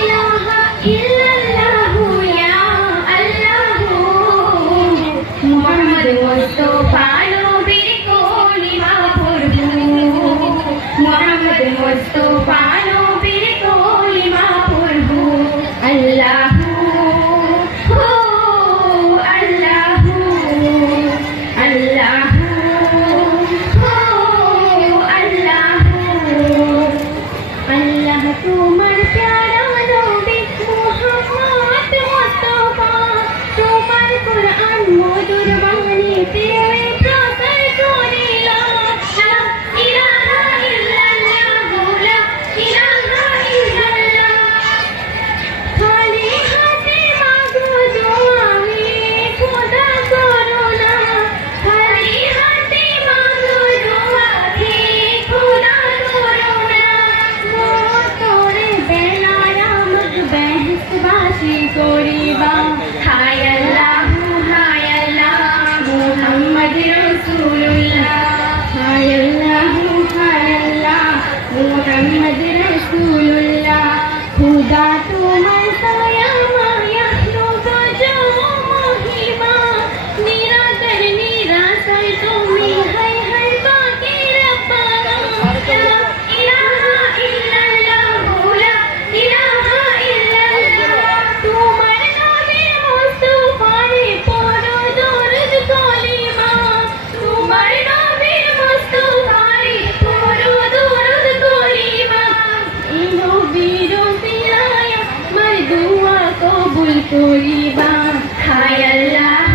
ইলাহা ইল্লাল্লাহু ইয়া আল্লাহু মুহাম্মদ মুস্তাফা নবীর কলিমা পড়বো মুহাম্মদ মুস্তাফা নবীর কলিমা পড়বো আল্লাহু আল্লাহু আল্লাহু আল্লাহ তোমার প্যারা নবী মুহাম্মদ মুস্তাফা তোমার কুরআন মধুর বাণীতে প্রচার করিলাম লা ইলাহা ইল্লাল্লাহু লা ইলাহা ইল্লাল্লাহ খালি হাতে মাগো দোয়ামি খোদা করো না খালি হাতে মাগো দোয়ামি খোদা করো না তোরে বেলারামক বেহসবাসী করিবা হায় আল্লাহ মুহাম্মদ রাসূলুল্লাহ হায় আল্লাহ মুহাম্মদ রাসূলুল্লাহ খুদা তোমার ছায়া মায়া নগজো মহিমা নিরাকর নিরাশয় তুমি হায় হায় বাকি রব্বা ইলাহা ইল্লাল্লাহু লা ইলাহা ইল্লাল্লাহ তোমার নামে মুস্তাফারে পড়ো দরুদ কলিমা তোমার নামে মুস্তাফারে পড়ো দরুদ কলিমা এই নবীর সিলায়া মার দুআ কবুল করিবা হায় আল্লাহ